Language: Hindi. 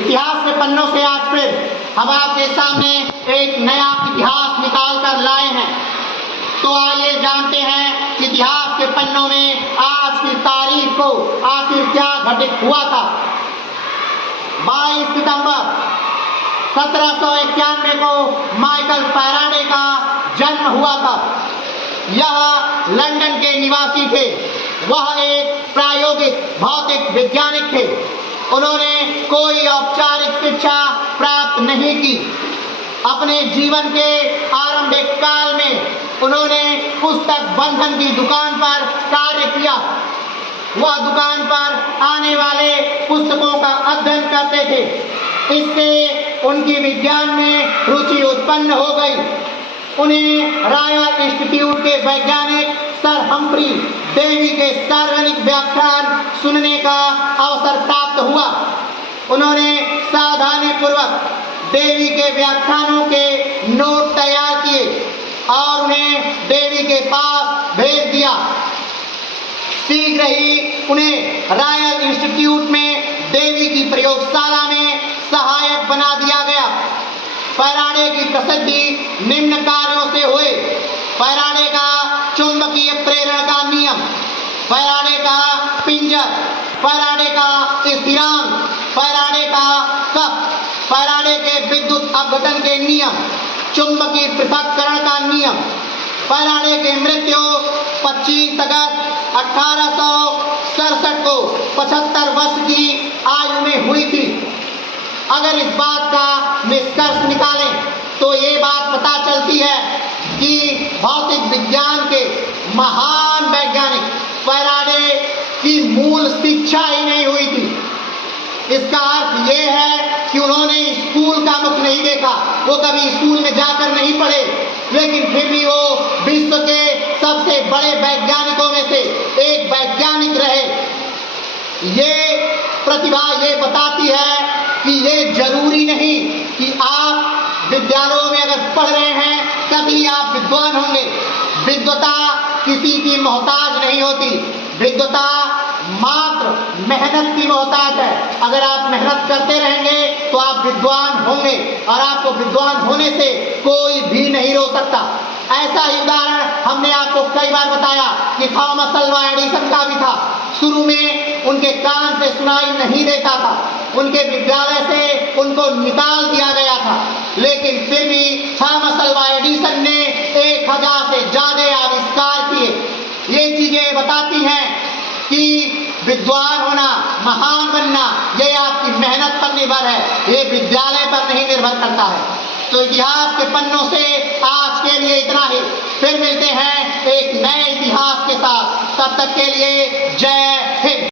इतिहास के पन्नों से आज फिर हम आपके सामने एक नया इतिहास निकाल कर लाए हैं। तो आइए जानते हैं इतिहास के पन्नों में आज की तारीख को आखिर क्या घटित हुआ था। 22 सितंबर 1791 को माइकल फैराडे का जन्म हुआ था। यह लंदन के निवासी थे। वह एक प्रायोगिक भौतिक वैज्ञानिक थे। उन्होंने कोई औपचारिक शिक्षा प्राप्त नहीं की। अपने जीवन के आरंभिक काल में उन्होंने पुस्तक बंधन की दुकान पर कार्य किया। वह दुकान पर आने वाले पुस्तकों का अध्ययन करते थे। इससे उनकी विज्ञान में रुचि उत्पन्न हो गई। उन्हें रॉयल इंस्टीट्यूट के वैज्ञानिक सर हम्फ्री डेवी के सार्वजनिक व्याख्यान सुनने का अवसर प्राप्त हुआ। उन्होंने सावधानी पूर्वक डेवी के व्याख्यानों के नोट तैयार किए और उन्हें डेवी के पास भेज दिया। शीघ्र ही उन्हें रॉयल इंस्टीट्यूट में डेवी की प्रयोगशाला में सहायक बना दिया गया। फैराडे की प्रसिद्धि निम्न कार्यों से हुए: फैराडे का चुंबकीय प्रेरण का नियम, फैराडे का पिंजर, फैराडे का स्थिरांक, फैराडे का कप, फैराडे के विद्युत अपघटन के नियम, चुंबकीय पृथक्करण का नियम। फैराडे की मृत्यु 25 अगस्त 1867 को 75 वर्ष की आयु में हुई थी। अगर इस बात का निष्कर्ष निकालें तो ये बात पता चलती है कि भौतिक विज्ञान के महान वैज्ञानिक फैराडे की मूल शिक्षा ही नहीं हुई थी। इसका अर्थ ये है कि उन्होंने स्कूल का मुख नहीं देखा। वो कभी स्कूल में जाकर नहीं पढ़े, लेकिन फिर भी वो विश्व के सबसे बड़े वैज्ञानिकों में से एक वैज्ञानिक रहे। ये प्रतिभा ये बताती है कि ये जरूरी नहीं कि आप विद्यालयों में अगर पढ़ रहे हैं तभी आप विद्वान होंगे। विद्वता किसी की मोहताज नहीं होती। विद्वता मात्र मेहनत की मोहताज है। अगर आप मेहनत करते रहेंगे तो आप विद्वान होंगे और आपको विद्वान होने से कोई भी नहीं रोक सकता। ऐसा ही उदाहरण हमने आपको कई बार बताया कि थॉमस अल्वा एडिसन का भी था। शुरू में उनके कान से सुनाई नहीं देता था। उनके विद्यालय से उनको निकाल दिया गया था, लेकिन फिर भी थॉमस अल्वा एडिसन ने 1000 से ज्यादा आविष्कार किए। ये चीजें बताती हैं कि विद्वान होना, महान बनना, ये आपकी मेहनत पर निर्भर है, ये विद्यालय पर नहीं निर्भर करता है। तो इतिहास के पन्नों से आज के लिए इतना ही। फिर मिलते हैं एक नए इतिहास के साथ। तब तक के लिए जय हिंद।